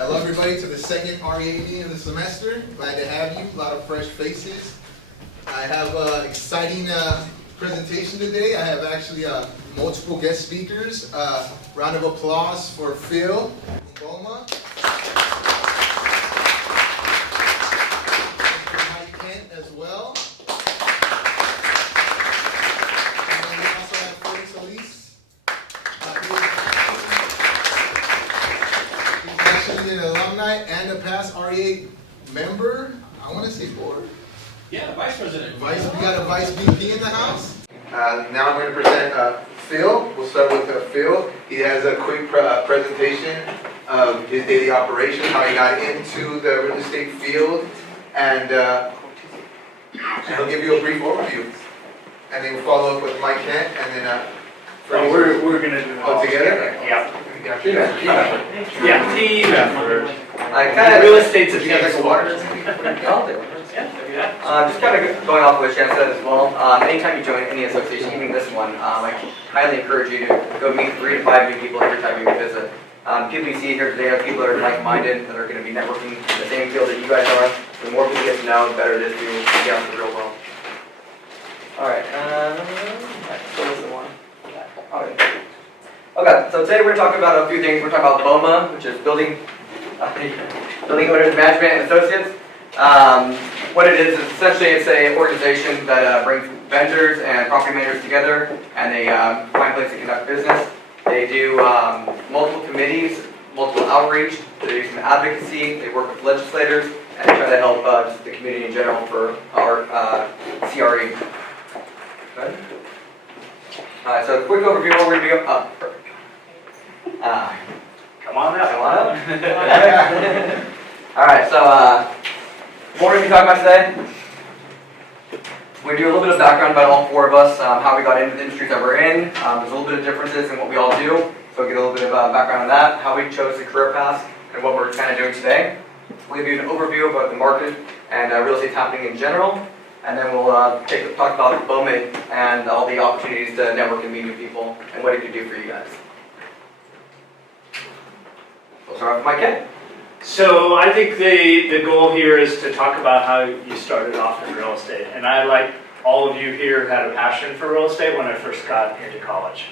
Hello everybody to the second REA meeting of the semester. Glad to have you, a lot of fresh faces. I have an exciting presentation today. I have actually multiple guest speakers. Round of applause for Phil from BOMA. Mr. Mike Kent as well. And then we also have Felix Solis. He's actually an alumni and a past REA member. I want to say board. Yeah, Vice President. We got a Vice VP in the house. Now I'm going to present Phil. We'll start with Phil. He has a quick presentation of his daily operation, how he got into the real estate field, and he'll give you a brief overview. And then we'll follow up with Mike Kent, and then we're going to do it all together? Yeah. Team effort. Real estate's a you guys like a water? Just kind of going off what Shan said as well, anytime you join any association, even this one, I highly encourage you to go meet 3 to 5 new people every time you visit. People you see here today are people that are like-minded, that are going to be networking in the same field that you guys are. The more people get to know, the better it is to get out in the real world. Alright, so what's the one? Okay, so today we're going to talk about a few things. We're talking about BOMA, which is Building Owners Management and Associates. What it is essentially it's an organization that brings vendors and property managers together, and they find a place to conduct business. They do multiple committees, multiple outreach, they do some advocacy, they work with legislators, and they try to help just the community in general for our CRE. Okay. Alright, so a quick overview of what we're going to be going. Perfect. Come on up. Alright, so what we're going to be talking about today, we're going to do a little bit of background about all 4 of us, how we got into the industries that we're in. There's a little bit of differences in what we all do, so we'll get a little bit of background on that, how we chose the career path, and what we're kind of doing today. We'll give you an overview about the market and real estate happening in general, and then we'll talk about BOMA and all the opportunities to network and meet new people, and what it can do for you guys. We'll start off with Mike Kent. So I think the goal here is to talk about how you started off in real estate. And I, like all of you here, had a passion for real estate when I first got into college.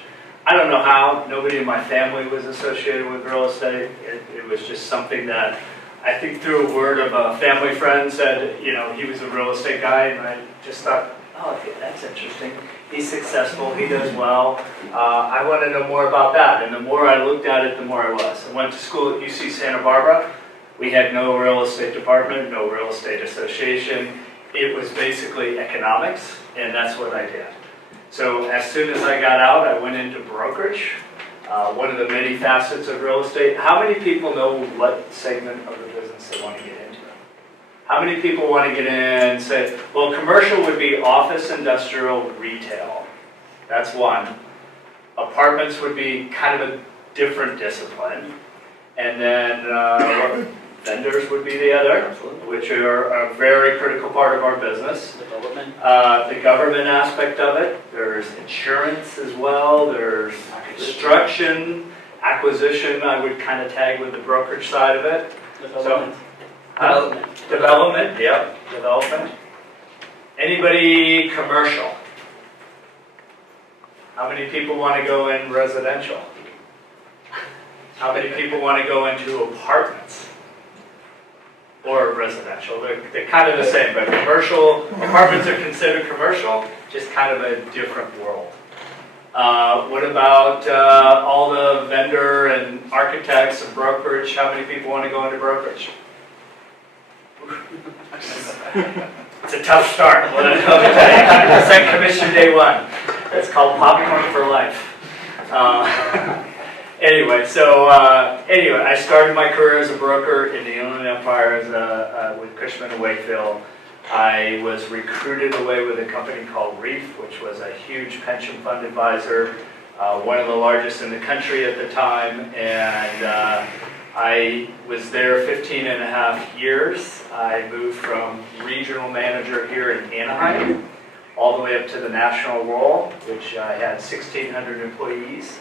I don't know how. Nobody in my family was associated with real estate. It was just something that I think through a word of a family friend said, you know, he was a real estate guy. And I just thought, oh, okay, that's interesting. He's successful, he does well. I want to know more about that. And the more I looked at it, the more I was. I went to school at UC Santa Barbara. We had no real estate department, no real estate association. It was basically economics, and that's what I did. So as soon as I got out, I went into brokerage, one of the many facets of real estate. How many people know what segment of the business they want to get into? How many people want to get in and say, well, commercial would be office, industrial, retail. That's one. Apartments would be kind of a different discipline. And then vendors would be the other, which are a very critical part of our business. Development. The government aspect of it. There's insurance as well. There's construction, acquisition, I would kind of tag with the brokerage side of it. Development. Development, yep, development. Anybody commercial? How many people want to go in residential? How many people want to go into apartments or residential? They're kind of the same, but commercial, apartments are considered commercial, just kind of a different world. What about all the vendor and architects and brokerage? How many people want to go into brokerage? It's a tough start. What did I tell you? 100% commission day 1. It's called popcorn for life. Anyway, I started my career as a broker in the Inland Empire with Cushman & Wakefield. I was recruited away with a company called Reef, which was a huge pension fund advisor, one of the largest in the country at the time, and I was there 15 and a half years. I moved from regional manager here in Anaheim all the way up to the national role, which I had 1,600 employees.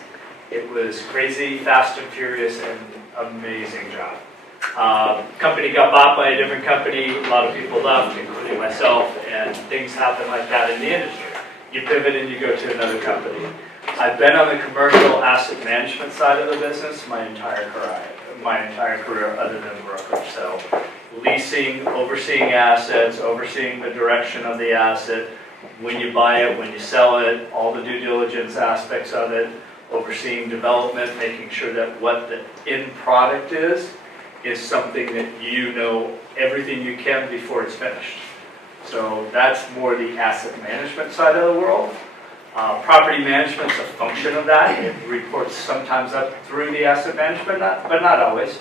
It was crazy, fast and furious, and amazing job. Company got bought by a different company, a lot of people left, including myself, and things happen like that in the industry. You pivot and you go to another company. I've been on the commercial asset management side of the business my entire career other than brokerage. So leasing, overseeing assets, overseeing the direction of the asset, when you buy it, when you sell it, all the due diligence aspects of it, overseeing development, making sure that what the end product is something that you know everything you can before it's finished. So that's more the asset management side of the world. Property management is a function of that. It reports sometimes up through the asset management, but not always.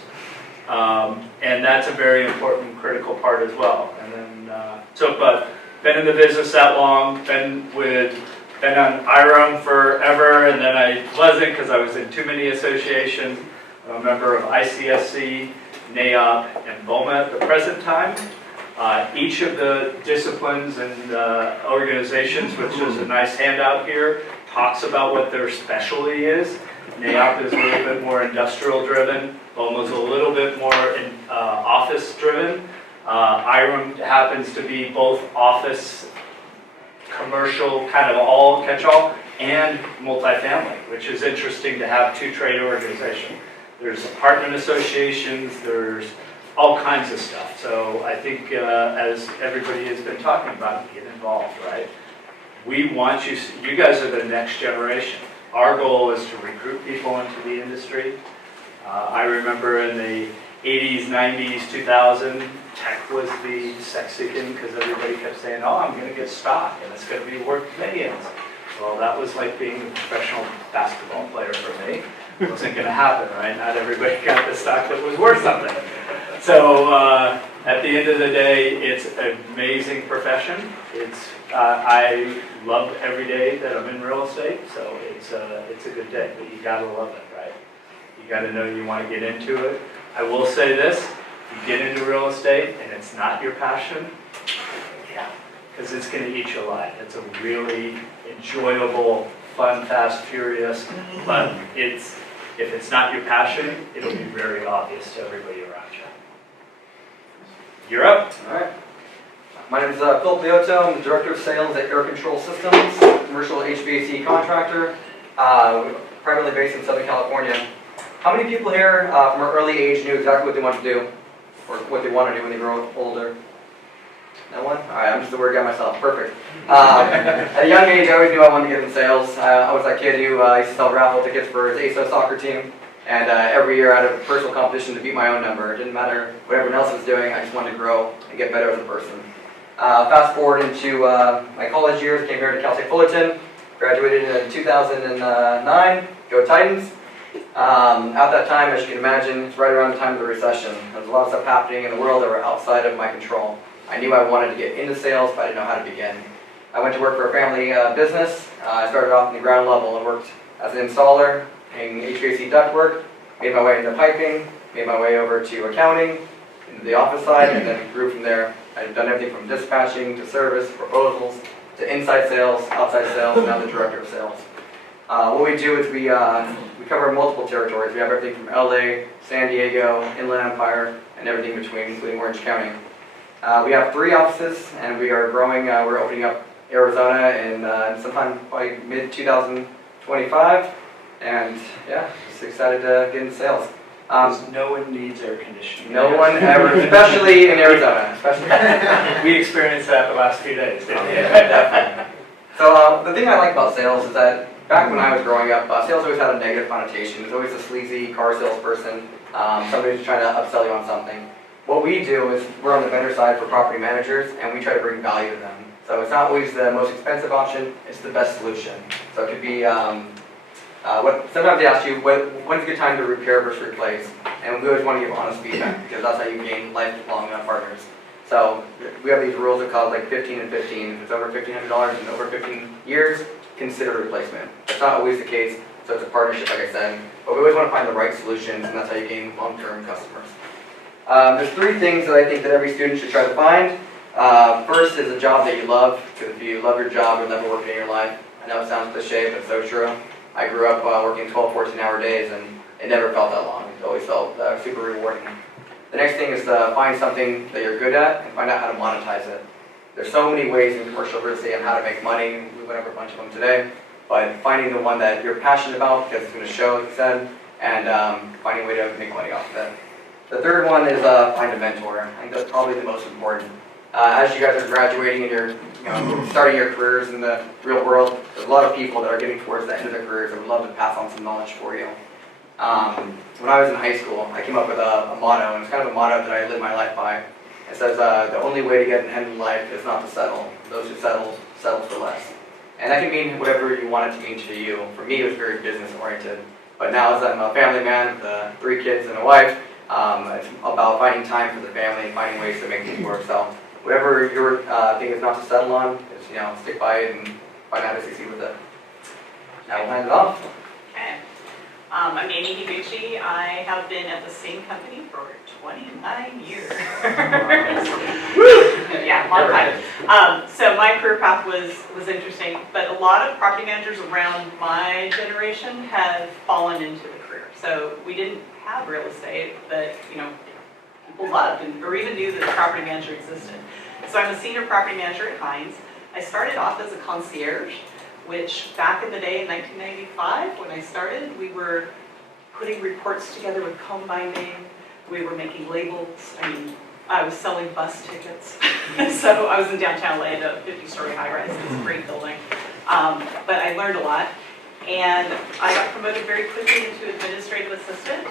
And that's a very important, critical part as well. And then, but been in the business that long, been on IRM forever, and then I wasn't because I was in too many associations. I'm a member of ICSC, NAOP, and BOMA at the present time. Each of the disciplines and organizations, which is a nice handout here, talks about what their specialty is. NAOP is a little bit more industrial driven. BOMA is a little bit more office driven. IRM happens to be both office, commercial, kind of all catch-all, and multifamily, which is interesting to have two trade organizations. There's apartment associations, there's all kinds of stuff. So I think as everybody has been talking about, get involved, right? We want you guys are the next generation. Our goal is to recruit people into the industry. I remember in the 80s, 90s, 2000, tech was the sexy thing because everybody kept saying, oh, I'm going to get stock and it's going to be worth millions. Well, that was like being a professional basketball player for me. It wasn't going to happen, right? Not everybody got the stock that was worth something. So at the end of the day, it's an amazing profession. I love every day that I'm in real estate, so it's a good day, but you gotta love it, right? You gotta know you want to get into it. I will say this, you get into real estate and it's not your passion, yeah, because it's gonna eat you alive. It's a really enjoyable, fun, fast, furious, but if it's not your passion, it'll be very obvious to everybody around you. You're up. All right. My name is Phil Piotto. I'm the Director of Sales at Air Control Systems, commercial HVAC contractor, primarily based in Southern California. How many people here from an early age knew exactly what they wanted to do, or what they want to do when they grow older? No one? All right, I'm just a word guy myself. Perfect. At a young age, I always knew I wanted to get in sales. I was that kid who used to sell raffle tickets for his ASO soccer team. And every year I had a personal competition to beat my own number. It didn't matter what everyone else was doing, I just wanted to grow and get better as a person. Fast forward into my college years, came here to Cal State Fullerton, graduated in 2009, go Titans. At that time, as you can imagine, it's right around the time of the recession. There was a lot of stuff happening in the world that were outside of my control. I knew I wanted to get into sales, but I didn't know how to begin. I went to work for a family business. I started off in the ground level and worked as an installer, in HVAC ductwork, made my way into piping, made my way over to accounting, into the office side, and then grew from there. I've done everything from dispatching to service, proposals, to inside sales, outside sales, and now the director of sales. What we do is we cover multiple territories. We have everything from LA, San Diego, Inland Empire, and everything in between, including Orange County. We have 3 offices, and we are growing. We're opening up Arizona in sometime probably mid-2025. And yeah, just excited to get into sales. No one needs air conditioning. No one ever, especially in Arizona. We experienced that the last few days, didn't we? Definitely. So the thing I like about sales is that back when I was growing up, sales always had a negative connotation. It was always a sleazy car salesperson, somebody who's trying to upsell you on something. What we do is we're on the vendor side for property managers, and we try to bring value to them. So it's not always the most expensive option, it's the best solution. So it could be sometimes they ask you, when's a good time to repair versus replace? And we always want to give honest feedback because that's how you gain lifelong partners. So we have these rules that call like 15 and 15. If it's over $1,500 and over 15 years, consider replacement. That's not always the case, so it's a partnership, like I said. But we always want to find the right solutions, and that's how you gain long-term customers. There's 3 things that I think that every student should try to find. First is a job that you love, because if you love your job, you'll never work in your life. I know it sounds cliche, but it's so true. I grew up working 12, 14-hour days, and it never felt that long. It always felt super rewarding. The next thing is to find something that you're good at and find out how to monetize it. There's so many ways in commercial real estate on how to make money. We went over a bunch of them today. But finding the one that you're passionate about because it's going to show, like you said, and finding a way to make money off of it. The third one is find a mentor. I think that's probably the most important. As you guys are graduating and you're starting your careers in the real world, there's a lot of people that are getting towards the end of their careers that would love to pass on some knowledge for you. When I was in high school, I came up with a motto, and it's kind of a motto that I live my life by. It says, the only way to get ahead in life is not to settle. Those who settle for less. And that can mean whatever you want it to mean to you. For me, it was very business oriented. But now as I'm a family man with 3 kids and a wife, it's about finding time for the family and finding ways to make things work. So whatever your thing is not to settle on, is stick by it and find out how to succeed with it. Now we'll hand it off. Okay. I'm Amy Higuchi. I have been at the same company for 29 years. Yeah, long time. So my career path was interesting, but a lot of property managers around my generation have fallen into the career. So we didn't have real estate that people loved or even knew that a property manager existed. So I'm a senior property manager at Hines. I started off as a concierge, which back in the day in 1995 when I started, we were putting reports together with comb binding. We were making labels. I was selling bus tickets. So I was in downtown LA at a 50-story high-rise. It's a great building. But I learned a lot. And I got promoted very quickly into administrative assistant.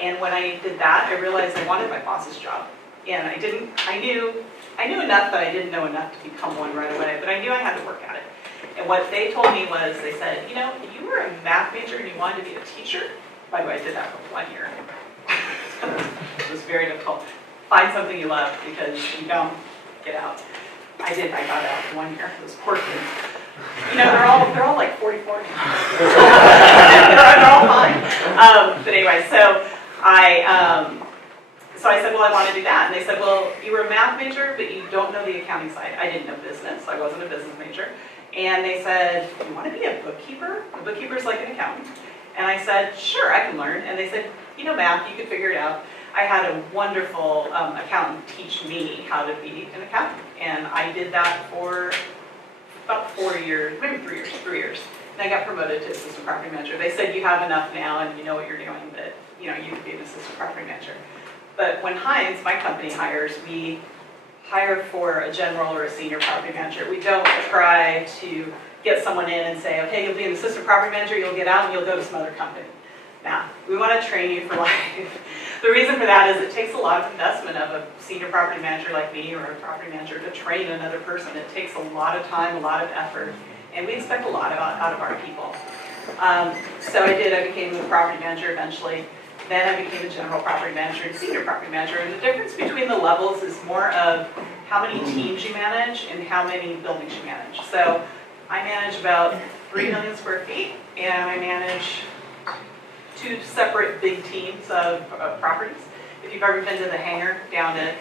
And when I did that, I realized I wanted my boss's job. And I knew enough that I didn't know enough to become one right away, but I knew I had to work at it. And what they told me was, they said, you were a math major and you wanted to be a teacher. By the way, I did that for 1 year. It was very difficult. Find something you love, because if you don't, get out. I did, I got out in 1 year. It was quirky. They're all like 44 now. they're all fine. But anyway, so I said, well, I want to do that. And they said, well, you were a math major, but you don't know the accounting side. I didn't know business. I wasn't a business major. And they said, you want to be a bookkeeper? A bookkeeper's like an accountant. And I said, sure, I can learn. And they said, math, you could figure it out. I had a wonderful accountant teach me how to be an accountant. And I did that for about 4 years, maybe 3 years. And I got promoted to assistant property manager. They said, you have enough now and you know what you're doing, that you could be an assistant property manager. But when Hines, my company, hires, we hire for a general or a senior property manager. We don't try to get someone in and say, okay, you'll be an assistant property manager, you'll get out and you'll go to some other company. Now, we want to train you for life. The reason for that is it takes a lot of investment of a senior property manager like me or a property manager to train another person. It takes a lot of time, a lot of effort, and we expect a lot out of our people. So I became a property manager eventually. Then I became a general property manager and senior property manager. And the difference between the levels is more of how many teams you manage and how many buildings you manage. So I manage about 3 million square feet, and I manage 2 separate big teams of properties. If you've ever been to the hangar down at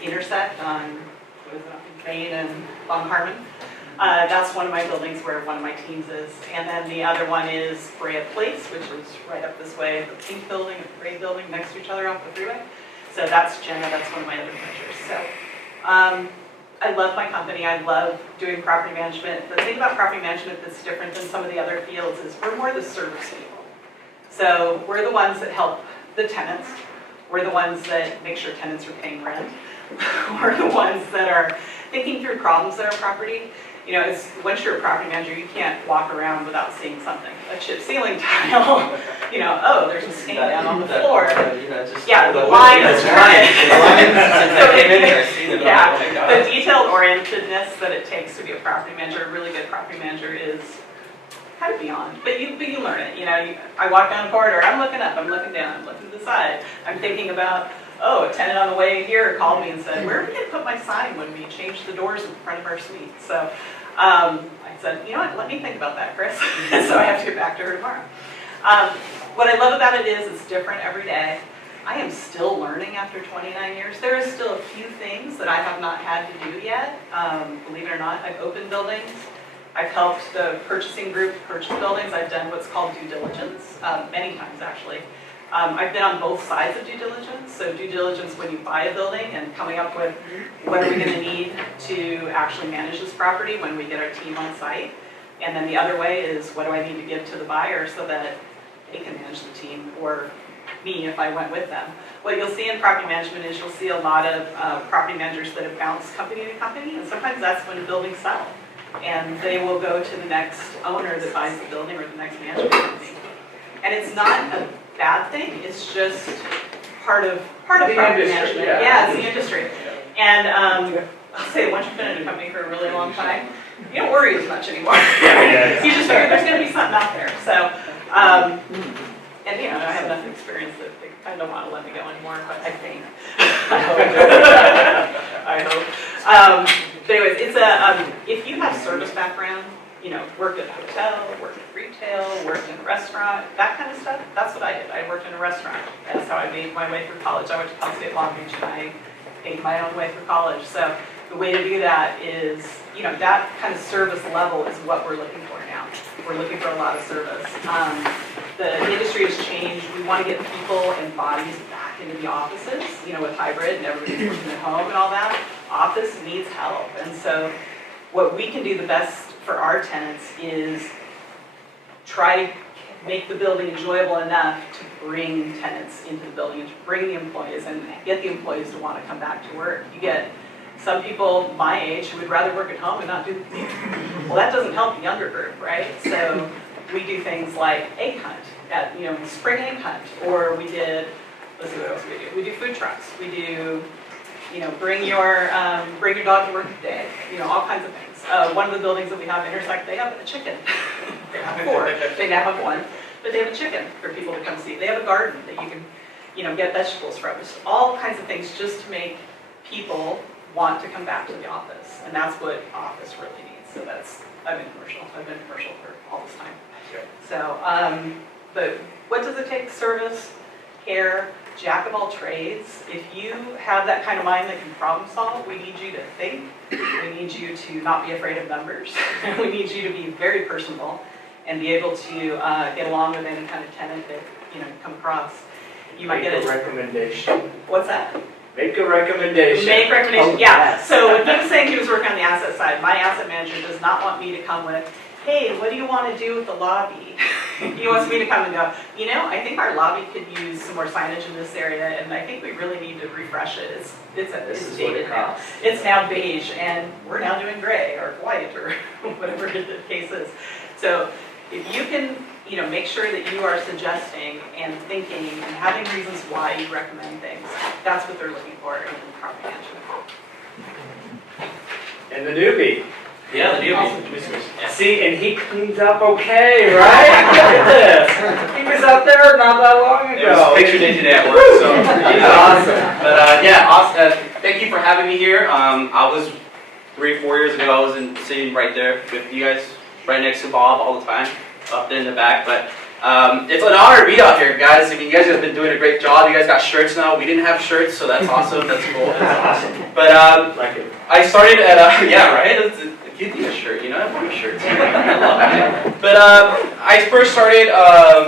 Intersect on Main and Long Harmon, that's one of my buildings where one of my teams is. And then the other one is Brea Place, which is right up this way, the pink building and the gray building next to each other off the freeway. So that's Jenna, that's one of my other managers. So I love my company, I love doing property management. The thing about property management that's different than some of the other fields is we're more the service people. So we're the ones that help the tenants. We're the ones that make sure tenants are paying rent. We're the ones that are thinking through problems in our property. Once you're a property manager, you can't walk around without seeing something. A chip ceiling tile, oh, there's a stain down on the floor. Yeah, the line is right. The detailed orientedness that it takes to be a property manager, a really good property manager, is kind of beyond. But you learn it. I walk down the corridor, I'm looking up, I'm looking down, I'm looking to the side. I'm thinking about, a tenant on the way here called me and said, where are we going to put my sign when we change the doors in front of our suite? So I said, let me think about that, Chris. So I have to get back to her tomorrow. What I love about it is it's different every day. I am still learning after 29 years. There is still a few things that I have not had to do yet. Believe it or not, I've opened buildings. I've helped the purchasing group purchase buildings. I've done what's called due diligence, many times actually. I've been on both sides of due diligence. So due diligence when you buy a building and coming up with what are we going to need to actually manage this property when we get our team on site. And then the other way is what do I need to give to the buyer so that they can manage the team, or me if I went with them. What you'll see in property management is you'll see a lot of property managers that have bounced company to company, and sometimes that's when buildings sell. And they will go to the next owner that buys the building or the next management company. And it's not a bad thing, it's just part of property management. Yeah, it's the industry. And I'll say once you've been in a company for a really long time, you don't worry as much anymore. You just figure there's going to be something out there. So, and you know, I have enough experience that they kind of don't want to let me go anymore, but I think. I hope. But anyways, it's if you have service background, you know, worked at a hotel, worked at retail, worked in a restaurant, that kind of stuff, that's what I did. I worked in a restaurant. That's how I made my way through college. I went to Cal State Long Beach and I made my own way through college. So the way to do that is, you know, that kind of service level is what we're looking for now. We're looking for a lot of service. The industry has changed. We want to get people and bodies back into the offices, you know, with hybrid and everybody's working at home and all that. Office needs help. And so what we can do the best for our tenants is try to make the building enjoyable enough to bring tenants into the building, to bring the employees and get the employees to want to come back to work. You get some people my age who would rather work at home and not do the theater. Well, that doesn't help the younger group, right? So we do things like egg hunt, at, you know, spring egg hunt, or we did, let's see what else we do. We do food trucks. We do, you know, bring your dog to work today. You know, all kinds of things. One of the buildings that we have Intersect, they have a chicken. They have 4. They now have 1, but they have a chicken for people to come see. They have a garden that you can, you know, get vegetables from. Just all kinds of things just to make people want to come back to the office, and that's what office really needs. So that's, I've been commercial for all this time. So, but what does it take? Service, care, jack of all trades. If you have that kind of mind that can problem solve, we need you to think. We need you to not be afraid of numbers. We need you to be very personable and be able to get along with any kind of tenant that, you know, come across. You might get a recommendation. What's that? Make a recommendation. Make recommendation, Oh, yeah. yes. So when he was saying he was working on the asset side, my asset manager does not want me to come with, hey, what do you want to do with the lobby? He wants me to come and go, you know, I think our lobby could use some more signage in this area, and I think we really need to refresh it. It's dated now. It's now beige, and we're now doing gray or white or whatever the case is. So if you can, you know, make sure that you are suggesting and thinking and having reasons why you recommend things, that's what they're looking for in property management. And the newbie. Yeah, the See, and he cleans up okay, right? Look at this. He was up there not that long It was ago. picture day today at work, so He's awesome. But yeah, awesome. Thank you for having me here. I was 3-4 years ago. I was sitting right there with you guys, right next to Bob all the time, up there in the back. But it's an honor to be out here, guys. I mean, you guys have been doing a great job. You guys got shirts now. We didn't have shirts, so that's awesome. That's cool. That's awesome. But Like it. I started at yeah, right. You need a shirt, you know, I want a shirt too. I love it. But I first started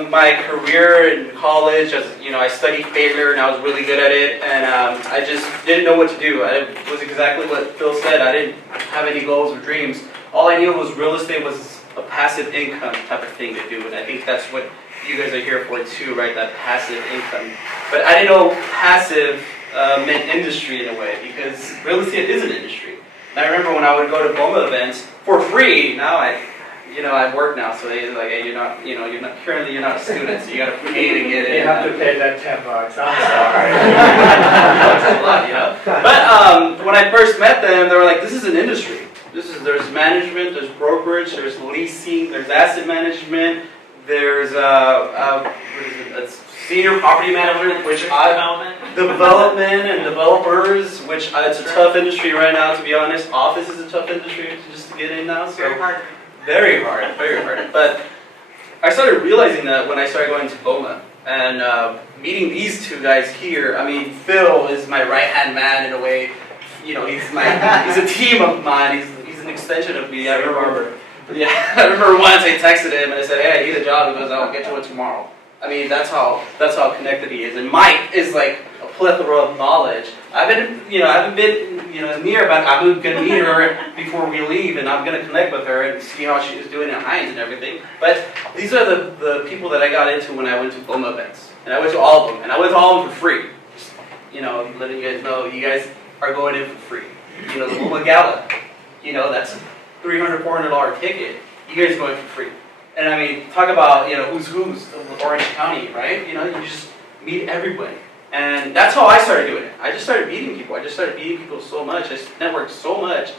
my career in college as, you know, I studied failure and I was really good at it, and I just didn't know what to do. It was exactly what Phil said. I didn't have any goals or dreams. All I knew was real estate was a passive income type of thing to do, and I think that's what you guys are here for too, right? That passive income. But I didn't know passive meant industry in a way, because real estate is an industry. And I remember when I would go to BOMA events for free. Now I work now, so they're like, hey, you're not a student, so you got to pay to get in. You have to pay that $10. I'm sorry. That's a lot, you know. But when I first met them, they were like, this is an industry. There's management, there's brokerage, there's leasing, there's asset management, there's senior property management, which development and developers, which it's a tough industry right now, to be honest. Office is a tough industry just to get in now. So Very hard. Very hard, very hard. But I started realizing that when I started going to BOMA and meeting these two guys here. I mean, Phil is my right-hand man in a way. You know, he's a team of mine. He's an extension of me. I remember once I texted him and I said, hey, I need a job. He goes, I'll get you one tomorrow. I mean, that's how connected he is. And Mike is like a plethora of knowledge. I haven't been near, but I'm gonna meet her before we leave, and I'm gonna connect with her and see how she is doing at Heinz and everything. But these are the people that I got into when I went to BOMA events, and I went to all of them, and I went to all of them for free. Just, letting you guys know, you guys are going in for free. The BOMA Gala, that's a $300, $400 ticket. You guys are going for free. And I mean, talk about, who's of Orange County, right? You just meet everybody. And that's how I started doing it. I just started meeting people. I just started meeting people so much. I networked so much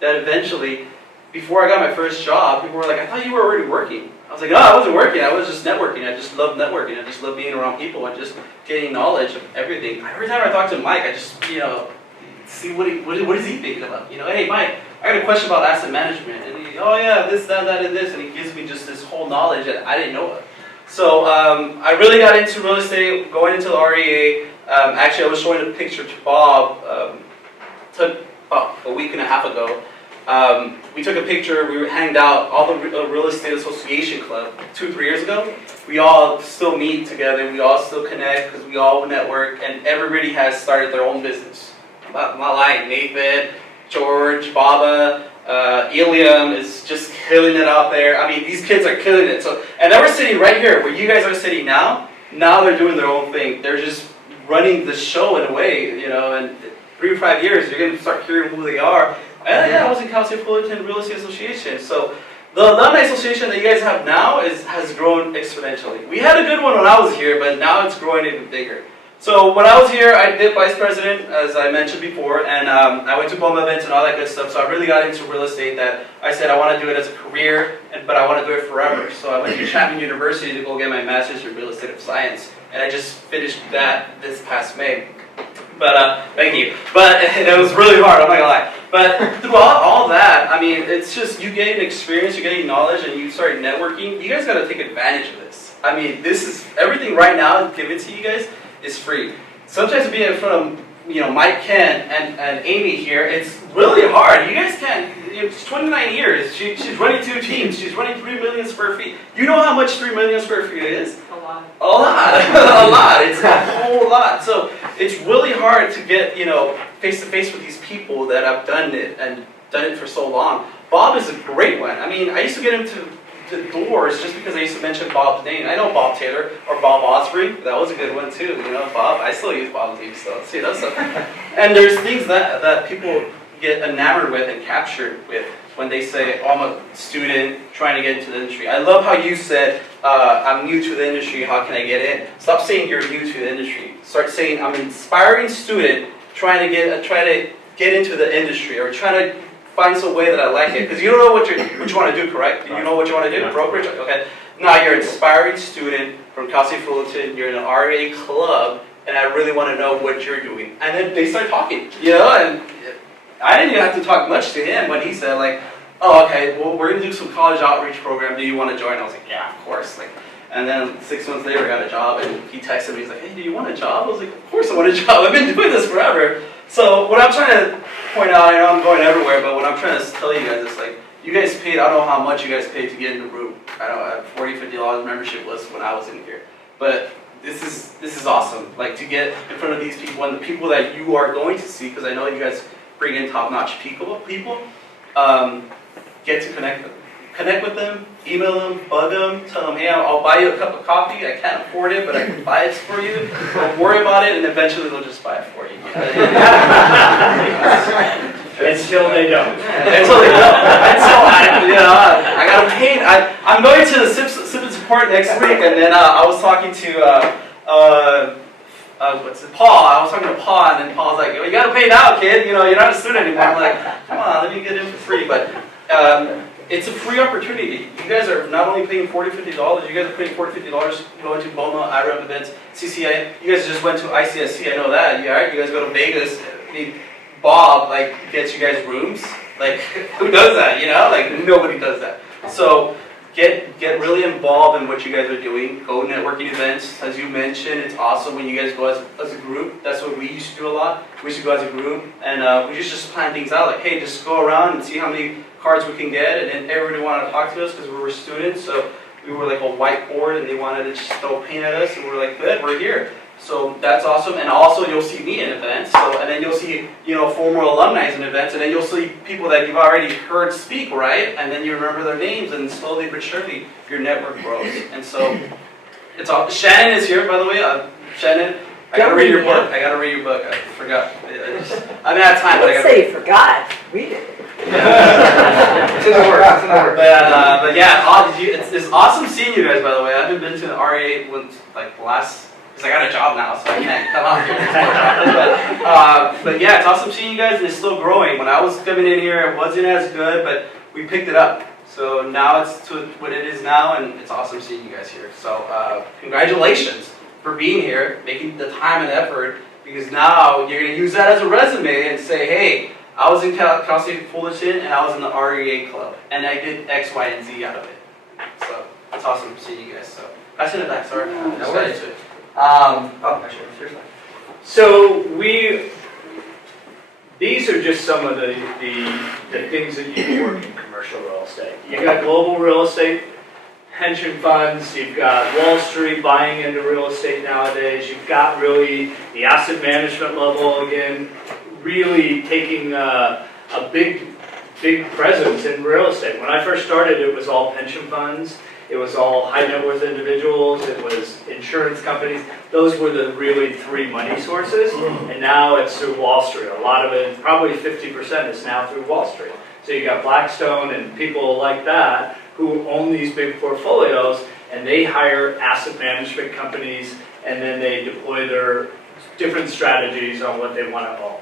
that eventually, before I got my first job, people were like, I thought you were already working. I was like, no, I wasn't working. I was just networking. I just love networking. I just love being around people and just getting knowledge of everything. Every time I talk to Mike, I just, see what is he thinking about. Hey, Mike, I got a question about asset management. And he, oh yeah, this, that, and this. And he gives me just this whole knowledge that I didn't know of. So I really got into real estate, going into the REA. Actually, I was showing a picture to Bob, took about a week and a half ago. We took a picture, we hanged out, all the Real Estate Association Club 2-3 years ago. We all still meet together, we all still connect because we all network, and everybody has started their own business. I'm not lying, Nathan, George, Baba, Ilium is just killing it out there. I mean, these kids are killing it. So, and then we're sitting right here where you guys are sitting now. Now they're doing their own thing. They're just running the show in a way, and 3 or 5 years, you're going to start hearing who they are. And yeah, I was in Cal State Fullerton Real Estate Association. So the Alumni Association that you guys have now has grown exponentially. We had a good one when I was here, but now it's growing even bigger. So when I was here, I did vice president, as I mentioned before, and I went to BOMA events and all that good stuff. So I really got into real estate that I said I want to do it as a career, but I want to do it forever. So I went to Chapman University to go get my master's in real estate of science, and I just finished that this past May. But thank you. But it was really hard, I'm not gonna lie. But throughout all that, I mean, it's just you getting experience, you're getting knowledge, and you start networking. You guys gotta take advantage of this. I mean, this is everything right now given to you guys is free. Sometimes being in front of Mike, Ken, and Amy here, it's really hard. You guys can't. It's 29 years. She's running 2 teams. She's running 3 million square feet. You know how much 3 million square feet is? A lot. A lot. A lot. It's a whole lot. So it's really hard to get face to face with these people that have done it for so long. Bob is a great one. I mean, I used to get him to the doors just because I used to mention Bob's name. I know Bob Taylor or Bob Osprey. That was a good one too. Bob. I still use Bob's name still. See, that's stuff. And there's things that people get enamored with and captured with when they say, oh, I'm a student trying to get into the industry. I love how you said, I'm new to the industry, how can I get in? Stop saying you're new to the industry. Start saying, I'm an inspiring student trying to get into the industry, or trying to find some way that I like it. Because you don't know what you want to do, correct? You know what you want to do? Brokerage? Okay. Now you're an inspiring student from Cal State Fullerton, you're in an RA club, and I really want to know what you're doing. And then they start talking, and I didn't even have to talk much to him when he said, like, oh, okay, well, we're going to do some college outreach program. Do you want to join? I was like, yeah, of course. And then 6 months later, I got a job, and he texted me. He's like, hey, do you want a job? I was like, of course I want a job. I've been doing this forever. So what I'm trying to point out, I know I'm going everywhere, but what I'm trying to tell you guys is, like, you guys paid, I don't know how much you guys paid to get in the room. I don't know, $40, $50 membership was when I was in here. But this is awesome. Like, to get in front of these people and the people that you are going to see, because I know you guys bring in top-notch people, get to connect with them, email them, bug them, tell them, hey, I'll buy you a cup of coffee. I can't afford it, but I can buy it for you. Don't worry about it, and eventually they'll just buy it for you. Until they don't. Until they don't. I got to paint. I'm going to the SIP and support next week, and then I was talking to Paul. I was talking to Paul, and then Paul's like, you got to pay now, kid. You're not a student anymore. I'm like, come on, let me get in for free. But it's a free opportunity. You guys are not only paying $40, $50, you guys are paying $40, $50 going to BOMA, IREP events, CCI. You guys just went to ICSC, I know that. You guys go to Vegas. Bob, gets you guys rooms. Who does that, nobody does that. So get really involved in what you guys are doing. Go networking events. As you mentioned, it's awesome when you guys go as a group. That's what we used to do a lot. We used to go as a group, and we used to just plan things out. Like, hey, just go around and see how many cards we can get, and then everybody wanted to talk to us because we were students. So we were like a whiteboard and they wanted to just throw paint at us, and we were like, good, we're here. So that's awesome. And also you'll see me in events, and then you'll see, former alumni in events, and then you'll see people that you've already heard speak, right? And then you remember their names, and slowly but surely your network grows. And so it's all. Shannon is here, by the way. Shannon, I gotta read your book. I forgot. I'm out of time, but I Let's gotta. say you forgot. Read it. It's in the works, it's in the works. But yeah, it's awesome seeing you guys. By the way, I haven't been to the REA because I got a job now, so I can't come out here. But yeah, it's awesome seeing you guys. It's still growing. When I was coming in here, it wasn't as good, but we picked it up. So now it's to what it is now, and it's awesome seeing you guys here. So congratulations for being here, making the time and effort, because now you're going to use that as a resume and say, hey, I was in Cal State Fullerton, and I was in the REA club, and I did X, Y, and Z out of it. So it's awesome seeing you guys. So I sent it back. Sorry. No worries. It. Actually, seriously. So these are just some of the things that you can work in commercial real estate. You got global real estate, pension funds, you've got Wall Street buying into real estate nowadays, you've got really the asset management level again, really taking a big presence in real estate. When I first started, it was all pension funds. It was all high net worth individuals, it was insurance companies. Those were the really three money sources, and now it's through Wall Street. A lot of it, probably 50% is now through Wall Street. So you got Blackstone and people like that who own these big portfolios, and they hire asset management companies, and then they deploy their different strategies on what they want to own.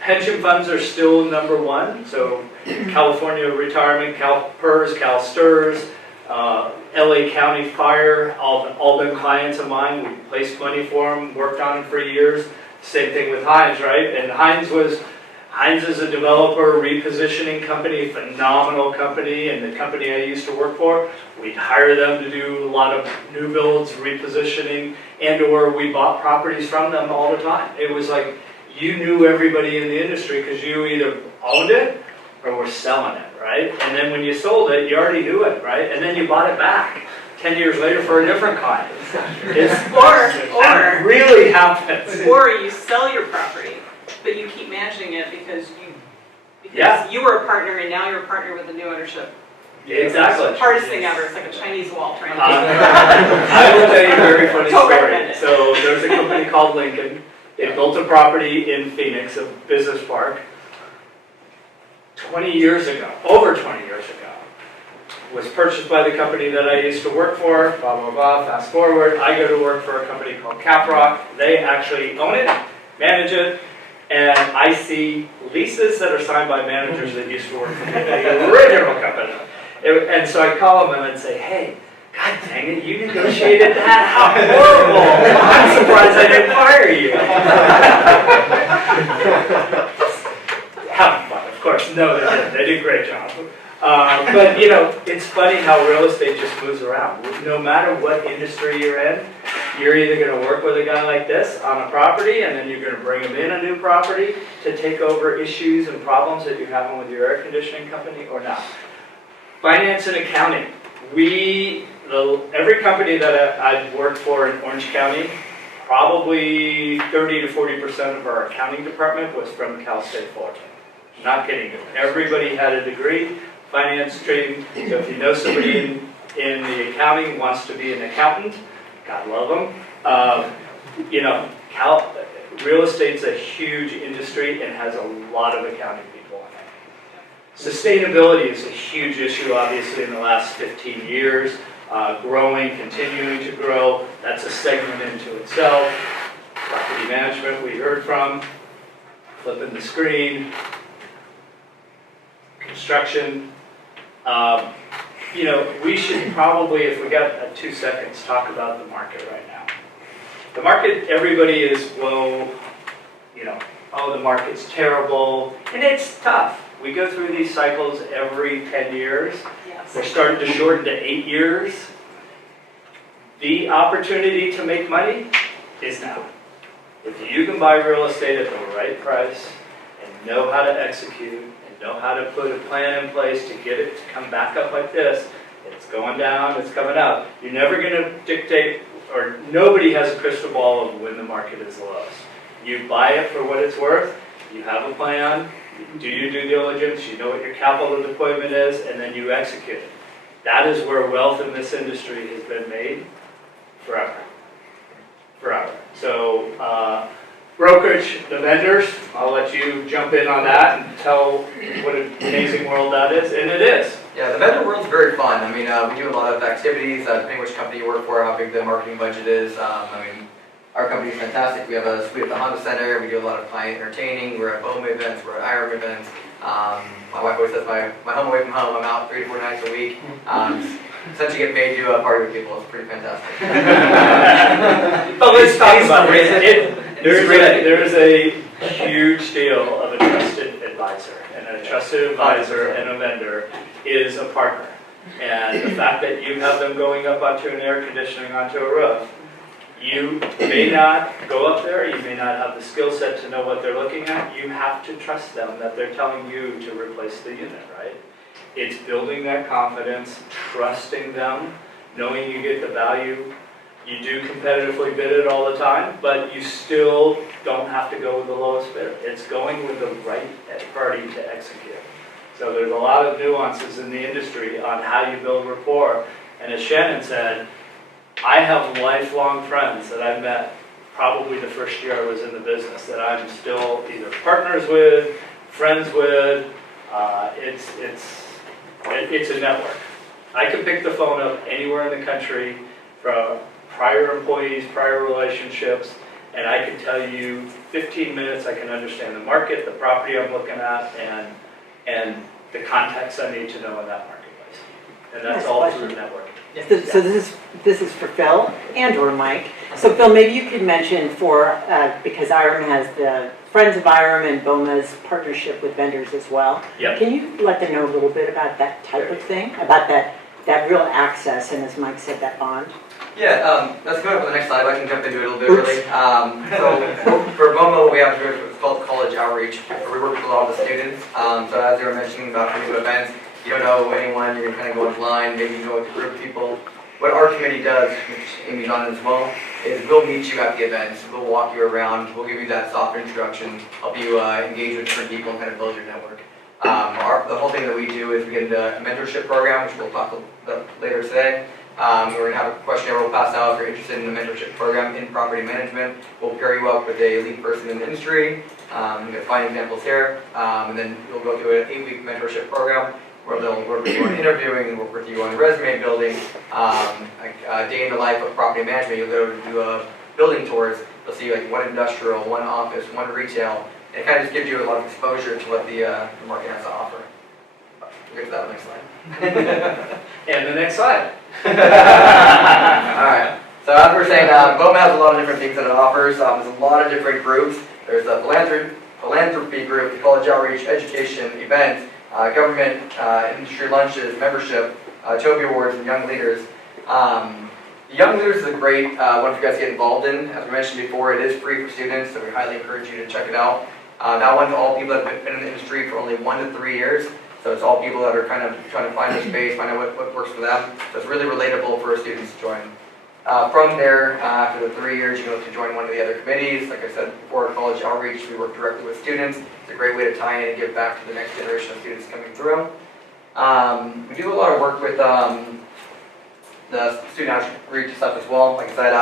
Pension funds are still number one, so California Retirement, CalPERS, CalSTRS, LA County Fire, all been clients of mine. We placed money for them, worked on them for years. Same thing with Heinz, right? And Heinz is a developer, repositioning company, phenomenal company, and the company I used to work for, we'd hire them to do a lot of new builds, repositioning, and/or we bought properties from them all the time. It was like you knew everybody in the industry because you either owned it or were selling it, right? And then when you sold it, you already knew it, right? And then you bought it back 10 years later for a different client. That really happens. Or you sell your property, but you keep managing it because you were a partner and now you're a partner with the new ownership. Exactly. It's the hardest thing ever. It's like a Chinese wall trying to I will tell you a very funny Don't story. recommend it. So there's a company called Lincoln. They built a property in Phoenix, a business park, 20 years ago, over 20 years ago. Was purchased by the company that I used to work for, blah, blah, blah, fast forward. I go to work for a company called Caprock. They actually own it, manage it, and I see leases that are signed by managers that used to work for the original company. And so I call them and say, hey, God dang it, you negotiated that? How horrible! I'm surprised I didn't fire you. Having fun, of course. No, they didn't. They did a great job. But it's funny how real estate just moves around. No matter what industry you're in, you're either going to work with a guy like this on a property, and then you're going to bring him in a new property to take over issues and problems that you're having with your air conditioning company, or not. Finance and accounting. Every company that I've worked for in Orange County, probably 30 to 40% of our accounting department was from Cal State Fullerton. Not kidding you. Everybody had a degree, finance training. So if you know somebody in the accounting wants to be an accountant, God love them. Real estate's a huge industry and has a lot of accounting people in it. Sustainability is a huge issue, obviously, in the last 15 years. Growing, continuing to grow. That's a segment into itself. Property management we heard from. Flipping the screen. Construction. We should probably, if we got 2 seconds, talk about the market right now. The market, everybody is, the market's terrible, and it's tough. We go through these cycles every 10 years. Yes. We're starting to shorten to 8 years. The opportunity to make money is now. If you can buy real estate at the right price and know how to execute and know how to put a plan in place to get it to come back up like this, It's going down, it's coming up. You're never going to dictate, or nobody has a crystal ball of when the market is the lowest. You buy it for what it's worth, you have a plan, you do your due diligence, you know what your capital deployment is, and then you execute it. That is where wealth in this industry has been made forever. Forever. So, brokerage, the vendors, I'll let you jump in on that and tell what an amazing world that is, and it is. Yeah, the vendor world's very fun. I mean, we do a lot of activities, depending which company you work for, how big the marketing budget is. Our company is fantastic. We have a suite at the Honda Center, we do a lot of client entertaining, we're at BOMA events, we're at IRM events. My wife always says my home away from home, I'm out 3 to 4 nights a week. Essentially get paid to party with people, it's pretty fantastic. But let's talk about it. There is a huge deal of a trusted advisor, and a trusted advisor and a vendor is a partner. And the fact that you have them going up onto an air conditioning, onto a roof, you may not go up there, you may not have the skill set to know what they're looking at, you have to trust them that they're telling you to replace the unit, right? It's building that confidence, trusting them, knowing you get the value. You do competitively bid it all the time, but you still don't have to go with the lowest bidder. It's going with the right party to execute. So there's a lot of nuances in the industry on how you build rapport. And as Shannon said, I have lifelong friends that I met probably the first year I was in the business that I'm still either partners with, friends with. It's a network. I can pick the phone up anywhere in the country from prior employees, prior relationships, and I can tell you 15 minutes I can understand the market, the property I'm looking at, and the context I need to know in that marketplace. And that's Nice all question. through networking. So this is for Phil and or Mike. So Phil, maybe you could mention because IRM has the Friends of IRM and BOMA's partnership with vendors as well. Yep. Can you let them know a little bit about that type of thing, about that real access, and as Mike said, that bond? Yeah, let's go to the next slide. I can jump into it a little bit early. So for BOMA, we have what's called college outreach. We work with a lot of the students. So as you were mentioning about coming to events, you don't know anyone, you're kind of go online, maybe you know a group of people. What our committee does, which Amy's on as well, is we'll meet you at the events, we'll walk you around, we'll give you that soft introduction, help you engage with different people and kind of build your network. The whole thing that we do is we get into a mentorship program, which we'll talk about later today. We're going to have a questionnaire we'll pass out if you're interested in the mentorship program in property management. We'll pair you up with a lead person in the industry. You can find examples here. And then you'll go through an 8-week mentorship program where they'll work with you on interviewing and work with you on resume building. Like a day in the life of property management, you'll go to do building tours. You'll see like one industrial, one office, one retail. And it kind of just gives you a lot of exposure to what the market has to offer. We'll get to that on the next slide. And the next slide. Alright, so as we're saying, BOMA has a lot of different things that it offers. There's a lot of different groups. There's a philanthropy group, the college outreach, education, events, government, industry lunches, membership, Toby Awards, and Young Leaders. Young Leaders is a great one for you guys to get involved in. As we mentioned before, it is free for students, so we highly encourage you to check it out. That one's all people that have been in the industry for only 1 to 3 years. So it's all people that are kind of trying to find their space, find out what works for them. So it's really relatable for students to join. From there, after the 3 years, you go to join one of the other committees. Like I said before, college outreach, we work directly with students. It's a great way to tie in and give back to the next generation of students coming through. We do a lot of work with the student outreach stuff as well. Like I said,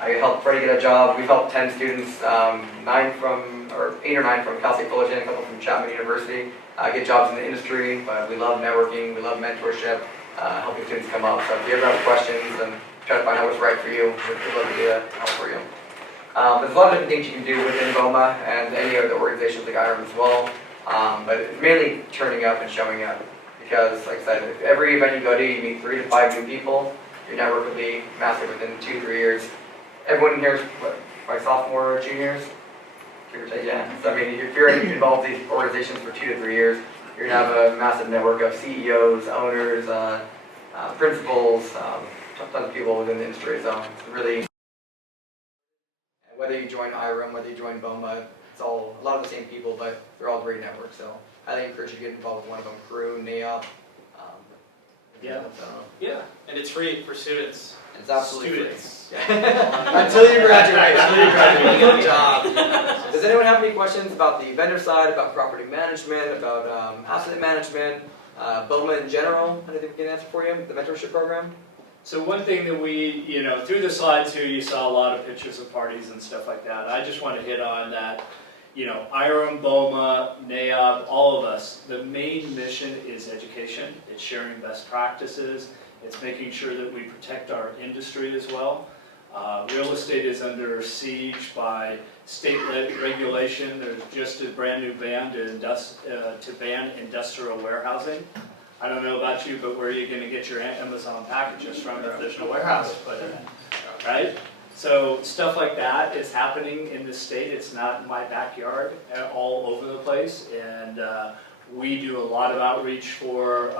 I helped Freddie get a job. We've helped 10 students, 8 or 9 from Cal State Fullerton, a couple from Chapman University, get jobs in the industry. But we love networking, we love mentorship, helping students come up. So if you ever have questions and try to find out what's right for you, we'd love to be a help for you. There's a lot of different things you can do within BOMA and any other organizations like IRM as well. But it's mainly turning up and showing up. Because, like I said, if every event you go to, you meet 3 to 5 new people, your network will be massive within 2 to 3 years. Everyone in here is, by sophomore or juniors? Give or take, yeah. So, I mean, if you're involved in these organizations for 2 to 3 years, you're going to have a massive network of CEOs, owners, principals, tons of people within the industry. So, it's really, whether you join IRM, whether you join BOMA, it's all a lot of the same people, but they're all great networks. So, I highly encourage you to get involved with one of them, Crew, NAOP. Yeah. Yeah, and it's free for students. It's absolutely free. Students. Until you graduate, until you graduate, you get a job. Does anyone have any questions about the vendor side, about property management, about asset management, BOMA in general? Anything we can answer for you? The mentorship program? So one thing that we, through the slides here, you saw a lot of pictures of parties and stuff like that. I just want to hit on that, IRM, BOMA, NAIOB, all of us, the main mission is education. It's sharing best practices. It's making sure that we protect our industry as well. Real estate is under siege by state regulation. There's just a brand new ban to ban industrial warehousing. I don't know about you, but where are you going to get your Amazon packages from if there's no warehouse to put in it, right? So stuff like that is happening in the state. It's not in my backyard, all over the place. And we do a lot of outreach for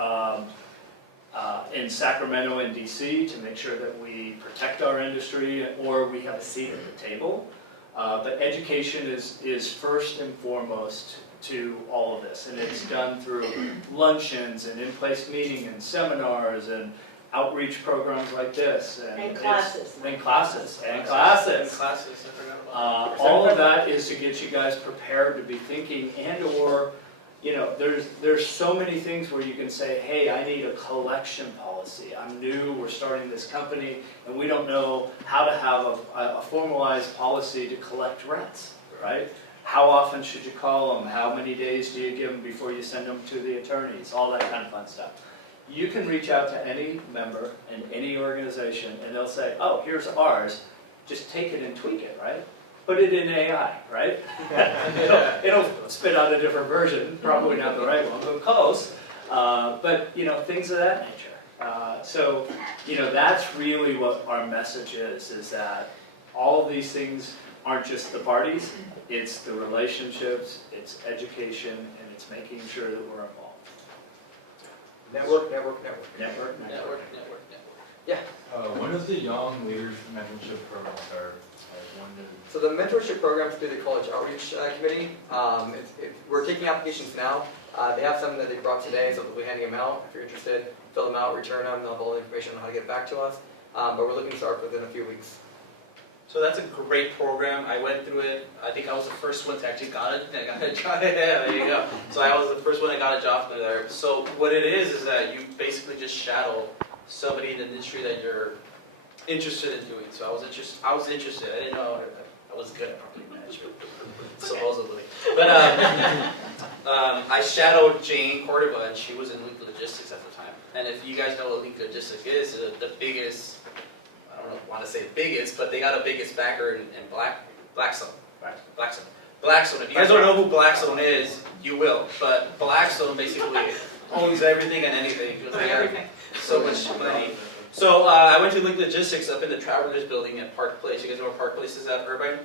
in Sacramento and DC to make sure that we protect our industry or we have a seat at the table. But education is first and foremost to all of this, and it's done through luncheons and in-place meeting and seminars and outreach programs like this. And classes. And classes. I forgot about All of that is to get you guys prepared to be thinking and or, there's so many things where you can say, hey, I need a collection policy. I'm new, we're starting this company, and we don't know how to have a formalized policy to collect rents, right? How often should you call them? How many days do you give them before you send them to the attorneys? All that kind of fun stuff. You can reach out to any member in any organization and they'll say, oh, here's ours. Just take it and tweak it, right? Put it in AI, right? it'll spit out a different version, probably not the right one, but close. But things of that nature. So that's really what our message is that all of these things aren't just the parties, it's the relationships, it's education, and it's making sure that we're involved. Network. Network. Yeah. When does the Young Leaders Mentorship Program start? So the mentorship program through the College Outreach Committee, we're taking applications now. They have some that they brought today, so we'll be handing them out. If you're interested, fill them out, return them, they'll have all the information on how to get back to us. But we're looking to start within a few weeks. So that's a great program. I went through it. I think I was the first one to actually got it. I got a job. Yeah, there you go. So I was the first one that got a job through there. So what it is that you basically just shadow somebody in the industry that you're interested in doing. So I was interested. I didn't know I was good at property management, supposedly. But I shadowed Jane Cordova, and she was in Link Logistics at the time. And if you guys know what Link Logistics is, the biggest. I don't want to say the biggest, but they got a biggest backer in Blackstone. Blackstone. If you guys don't know who Blackstone is, you will. But Blackstone basically owns everything and anything. Because they have so much money. So I went to Link Logistics up in the Travelers building at Park Place. You guys know where Park Place is at Irvine?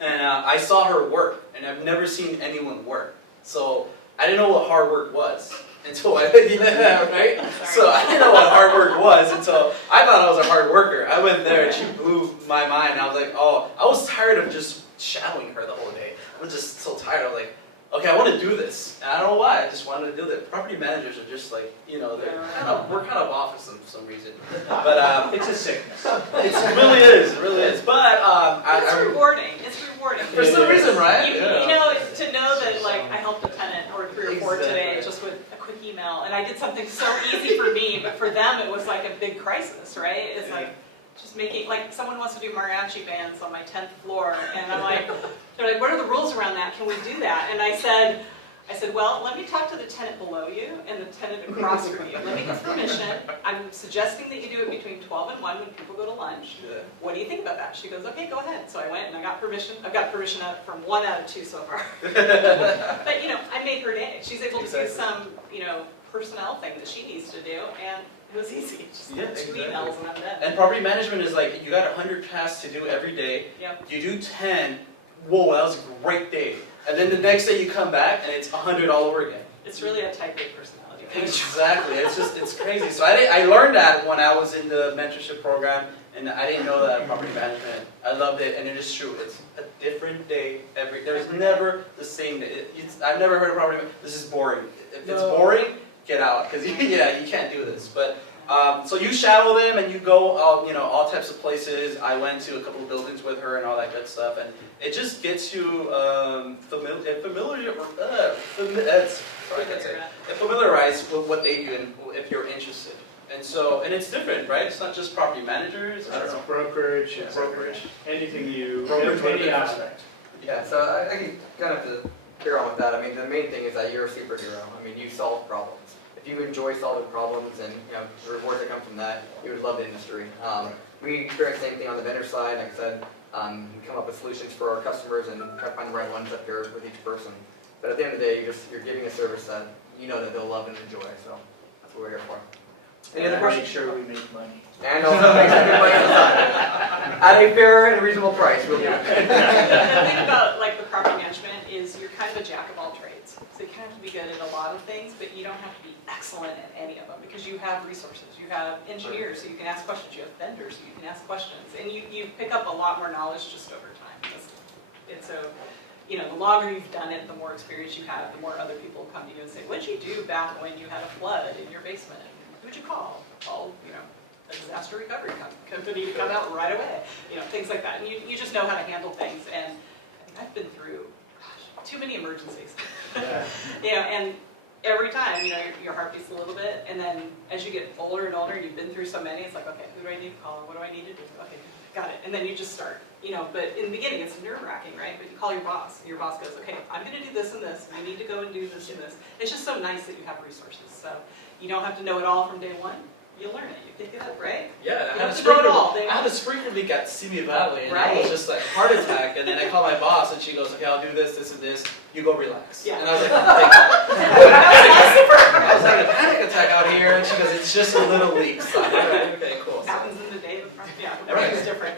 And I saw her work, and I've never seen anyone work. So I didn't know what hard work was. Until right? So I didn't know what hard work was until I thought I was a hard worker. I went there and she blew my mind. I was like, oh, I was tired of just shadowing her the whole day. I was just so tired. I was like, okay, I want to do this. And I don't know why. I just wanted to do it. Property managers are just like, we're kind of off for some reason. But It's a sickness. it really is. It really is. But It's rewarding. It's rewarding. for some reason, right? To know that I helped a tenant or 3 or 4 today just with a quick email, and I did something so easy for me, but for them it was like a big crisis, right? It's like just making, someone wants to do mariachi bands on my 10th floor, and I'm like, they're like, what are the rules around that? Can we do that? And I said, well, let me talk to the tenant below you and the tenant across from you. Let me get permission. I'm suggesting that you do it between 12 and 1 when people go to lunch. Yeah. What do you think about that? She goes, okay, go ahead. So I went and I got permission. I've got permission from 1 out of 2 so far. But, I made her day. She's able to do some, personnel thing that she needs to do, and it was easy. Just 2 emails and I'm done. And property management is like, you got 100 tasks to do every day. Yep. You do 10, whoa, that was a great day. And then the next day you come back and it's 100 all over again. It's really a type A personality. Exactly, it's crazy. So I learned that when I was in the mentorship program, and I didn't know that property management. I loved it, and it is true. It's a different day there's never the same day. I've never heard of property management. This is boring. If it's boring, get out because yeah, you can't do this. But so you shadow them and you go all types of places. I went to a couple of buildings with her and all that good stuff, and it just gets you familiarized with what they do and if you're interested. And it's different, right? It's not just property managers. I don't know. Brokerage, Brokerage. anything any aspect. Yeah, so I can kind of to carry on with that. I mean, the main thing is that you're a superhero. I mean, you solve problems. If you enjoy solving problems and the rewards that come from that, you would love the industry. We experience the same thing on the vendor side. Like I said, we come up with solutions for our customers and try to find the right ones that pair with each person. But at the end of the day, you're giving a service that you know that they'll love and enjoy. So that's what we're here for. Any other questions? Make sure we make money. And also make sure we on the side. At a fair and reasonable price, we'll do it. The thing about like the property management is you're kind of a jack of all trades. So you kind of have to be good at a lot of things, but you don't have to be excellent at any of them because you have resources. You have engineers, so you can ask questions. You have vendors, so you can ask questions. And you pick up a lot more knowledge just over time. And so, the longer you've done it, the more experience you have, the more other people come to you and say, what'd you do back when you had a flood in your basement? Who'd you call? Call, a disaster recovery company to come out right away. Things like that. And you just know how to handle things. And I've been through, too many emergencies. And every time, your heart beats a little bit. And then as you get older and older, and you've been through so many, it's like, okay, who do I need to call? What do I need to do? Okay, got it. And then you just start, but in the beginning, it's nerve-wracking, right? But you call your boss, and your boss goes, okay, I'm going to do this and this. You need to go and do this and this. It's just so nice that you have resources. So you don't have to know it all from day one. You learn it. You pick it up, right? Yeah, I had a sprinter leak at Simi Valley, and right. I was just like heart attack. And then I call my boss, and she goes, "Okay, I'll do this, this, and this. You go relax." Yeah. And I was like, "Thank God." I was like a panic attack out here, and she goes, "It's just a little leak." So I'm like, okay, cool. It happens in the day. Everything's different.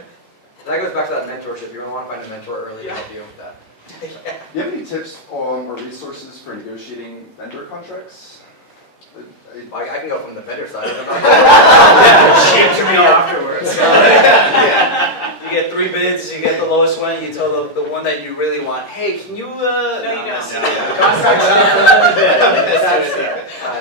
That goes back to that mentorship. You're going to want to find a mentor early to help you with that. Do you have any tips or resources for negotiating vendor contracts? I can go from the vendor side. Shame to me afterwards. You get 3 bids, you get the lowest one, you tell the one that you really want, hey, can you, No, you don't.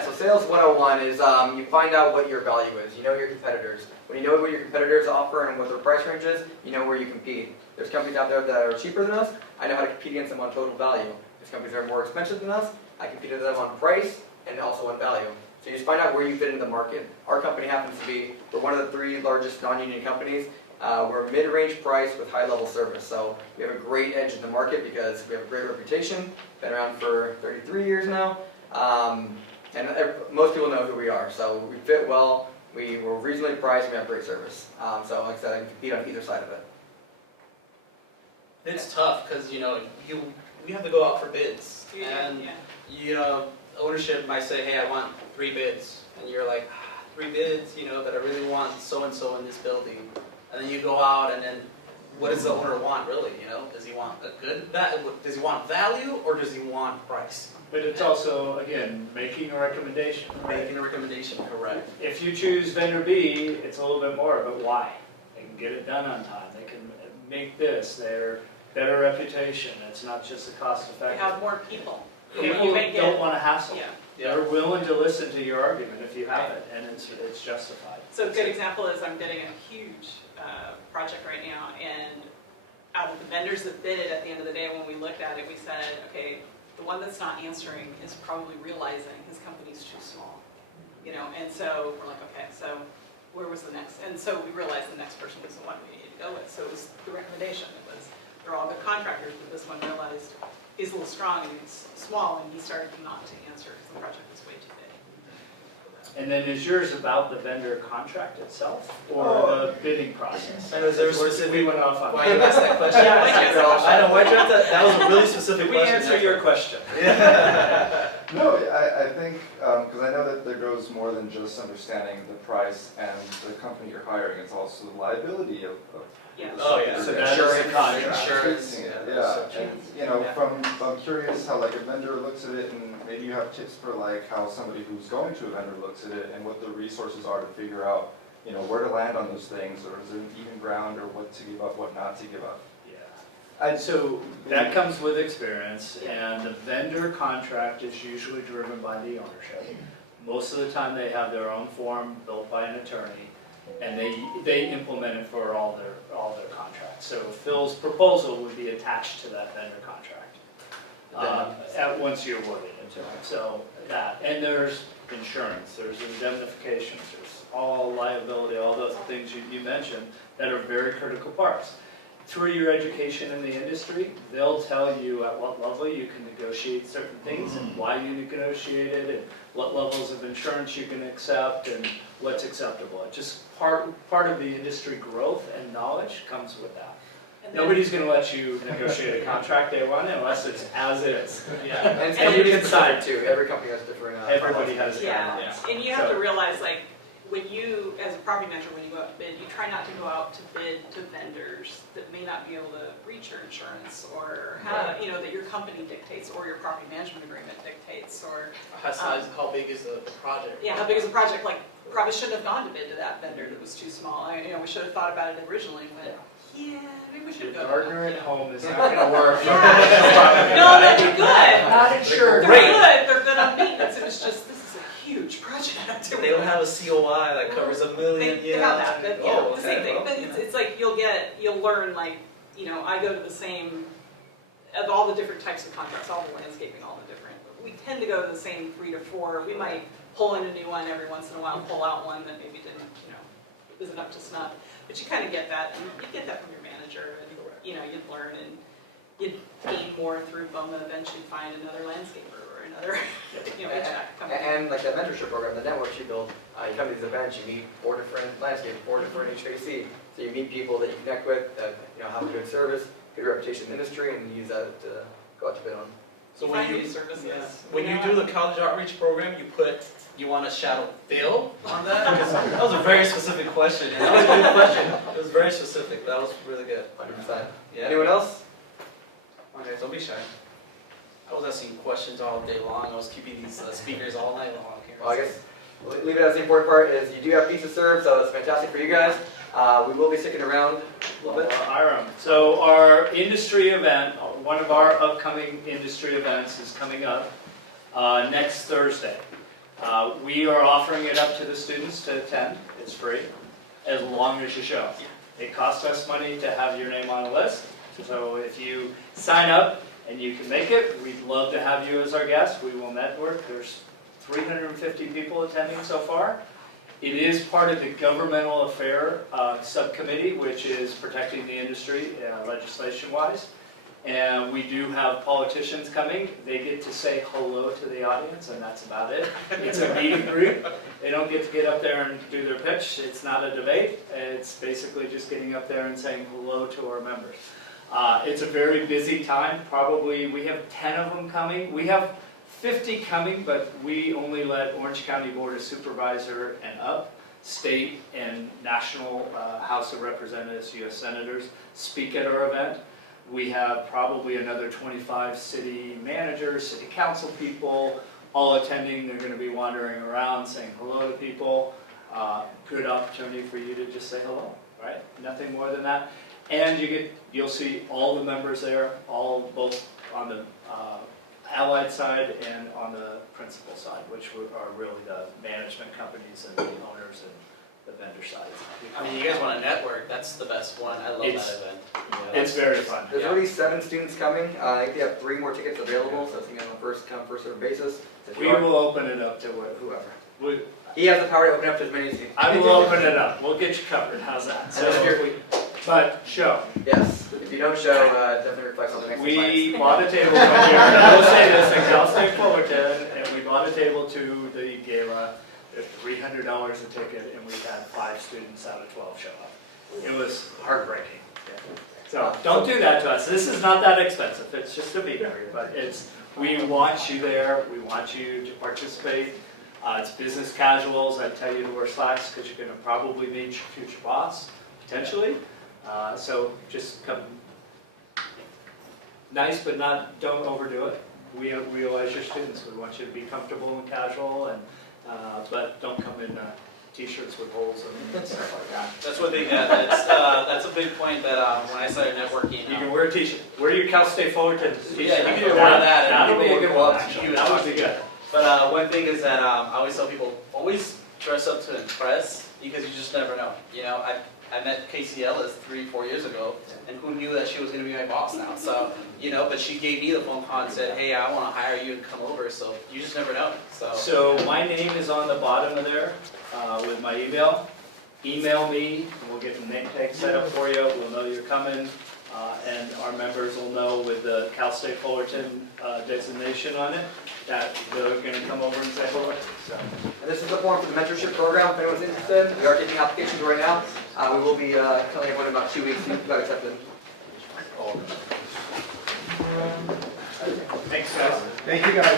So sales 101 is you find out what your value is. You know your competitors. When you know what your competitors offer and what their price range is, you know where you compete. There's companies out there that are cheaper than us. I know how to compete against them on total value. There's companies that are more expensive than us. I compete with them on price and also on value. So you just find out where you fit in the market. Our company happens to be, we're one of the 3 largest non-union companies. We're mid-range price with high-level service. So we have a great edge in the market because we have a great reputation. Been around for 33 years now. And most people know who we are. So we fit well, we're reasonably priced, and we have great service. So like I said, I can compete on either side of it. It's tough because we have to go out for bids, and ownership might say, hey, I want 3 bids, and you're like, 3 bids, that I really want so and so in this building, and then you go out, and then what does the owner want really? Does he want does he want value or does he want price? But it's also, again, making a recommendation. Right? Making a recommendation, correct. If you choose vendor B, it's a little bit more, but why? They can get it done on time. They can make this their better reputation. It's not just a cost You effective. have more people. People don't want to hassle. Yeah. They're willing to listen to your argument if you have it, and it's justified. So a good example is I'm getting a huge project right now, and out of the vendors that bid it at the end of the day, when we looked at it, we said, okay, the one that's not answering is probably realizing his company's too small, and so we're like, okay, so where was the next? And so we realized the next person was the one we needed to go with, so it was the recommendation. It was, they're all good contractors, but this one realized he's a little strong and he's small, and he started not to answer because the project was way too big. And then is yours about the vendor contract itself or the bidding process? And is there a We specific went off on why you asked that question? Yeah, why'd you ask that question? I know, why'd you ask that? That was a really specific We question. answer your question. No, I think, because I know that there goes more than just understanding the price and the company you're hiring. It's also the liability of Yeah. the Oh, yeah. So subject. that is the contract. Insurance, Yeah, and I'm curious how like a vendor looks at it, and maybe you have tips for like how somebody who's going to a vendor looks at it, and what the resources are to figure out, where to land on those things, or is it an even ground, or what to give up, what not to give up. And so that comes with experience, and the vendor contract is usually driven by the ownership. Most of the time, they have their own form built by an attorney, and they implement it for all their contracts. So Phil's proposal would be attached to that vendor contract once you award it. So that, and there's insurance, there's indemnifications, there's all liability, all those things you mentioned that are very critical parts. Through your education in the industry, they'll tell you at what level you can negotiate certain things and why you negotiate it and what levels of insurance you can accept and what's acceptable. It's just part of the industry growth and knowledge comes with that. Nobody's gonna let you negotiate a contract day one unless it's as is. Yeah. And it's company inside too, every company has different. Everybody has Yeah, guidelines. and you have to realize, like, when you, as a property manager, when you go out to bid, you try not to go out to bid to vendors that may not be able to reach your insurance or have, you know, that your company dictates or your property management agreement dictates or. How big is the project? Yeah, how big is the project? Like, probably shouldn't have gone to bid to that vendor that was too small. You know, we should have thought about it originally and went, yeah, maybe we should The go. gardener at home is not gonna work. Yeah. No, they're good. Not insured. They're good, they're good on maintenance. It was just, this is a huge project. They don't have a COI that covers $1 million. They have that, but you know, Oh, the same okay, thing. well, But it's like you'll learn, like, you know, I go to the same, of all the different types of contracts, all the landscaping, all the different, we tend to go to the same 3 to 4. We might pull in a new one every once in a while, pull out one that maybe didn't, you know, isn't up to snuff. But you kind of get that, and you get that from your manager, and you know, you'd learn and you'd gain more through BOMA, eventually find another landscaper or another, you know, HVAC company. And like that mentorship program, the network you build, you come to these events, you meet 4 different landscapes, 4 different HVAC. So you meet people that you connect with, that you know have a good service, good reputation in the industry, and you use that to go out to bid on. So You when find you new services. when you do the college outreach program, you want to shadow Phil on that? Because that was a very specific question. And that was a good question. It was very specific. That was really good. 100%. Yeah. Anyone else? Okay, don't be shy. I was asking questions all day long. I was keeping these speakers all night long here. Well, I guess we'll leave it as the important part is you do have pizza served, so it's fantastic for you guys. We will be sticking around a little bit. Hiram. So our industry event, one of our upcoming industry events is coming up next Thursday. We are offering it up to the students to attend. It's free, as long as you show. It costs us money to have your name on the list. So if you sign up and you can make it, we'd love to have you as our guest. We will network. There's 350 people attending so far. It is part of the governmental affair subcommittee, which is protecting the industry legislation-wise. And we do have politicians coming. They get to say hello to the audience, and that's about it. It's a meet and greet. They don't get to get up there and do their pitch. It's not a debate. It's basically just getting up there and saying hello to our members. It's a very busy time. Probably we have 10 of them coming. We have 50 coming, but we only let Orange County Board of Supervisor and up, state and national House of Representatives, U.S. Senators speak at our event. We have probably another 25 city managers, city council people, all attending. They're going to be wandering around saying hello to people. Good opportunity for you to just say hello, right? Nothing more than that. And you'll see all the members there, both on the allied side and on the principal side, which are really the management companies and the owners and the vendor side. I mean, you guys want to network. That's the best one. I love that event. It's very fun. There's already 7 students coming. I think they have 3 more tickets available, so it's on a first come, first served basis. So if We you are- will open it up to whoever. He has the power to open up to as many as he. I will open it up. We'll get you covered. How's that? So if you're- But show. Yes, if you don't show, it definitely reflects on the next We slides. bought a table one year, and I will say this, at Cal State Fullerton, and we bought a table to the gala at $300 a ticket, and we had 5 students out of 12 show up. It was heartbreaking. So don't do that to us. This is not that expensive. It's just a beat area, but we want you there. We want you to participate. It's business casuals. I tell you to wear slacks because you're going to probably meet your future boss, potentially. So just come nice, but don't overdo it. We realize you're students. We want you to be comfortable and casual, but don't come in t-shirts with holes in and stuff like that. That's what they got. That's a big point that when I started networking. You can wear a t-shirt. Wear your Cal State Fullerton t-shirt. Yeah, you can wear that. And That'll be a people good will one, go up to actually. you. That would be good. But one thing is that I always tell people, always dress up to impress, because you just never know. You know, I met Casey Ellis 3-4 years ago, and who knew that she was going to be my boss now? So, you know, but she gave me the phone call and said, hey, I want to hire you and come over. So you just never know. So my name is on the bottom of there with my email. Email me, and we'll get the name tag set up for you. We'll know you're coming, and our members will know with the Cal State Fullerton designation on it that they're going to come over and say hello. So. And this is the form for the mentorship program, if anyone's interested. We are taking applications right now. We will be telling everyone in about 2 weeks who got accepted. Thanks, guys. Thank you guys.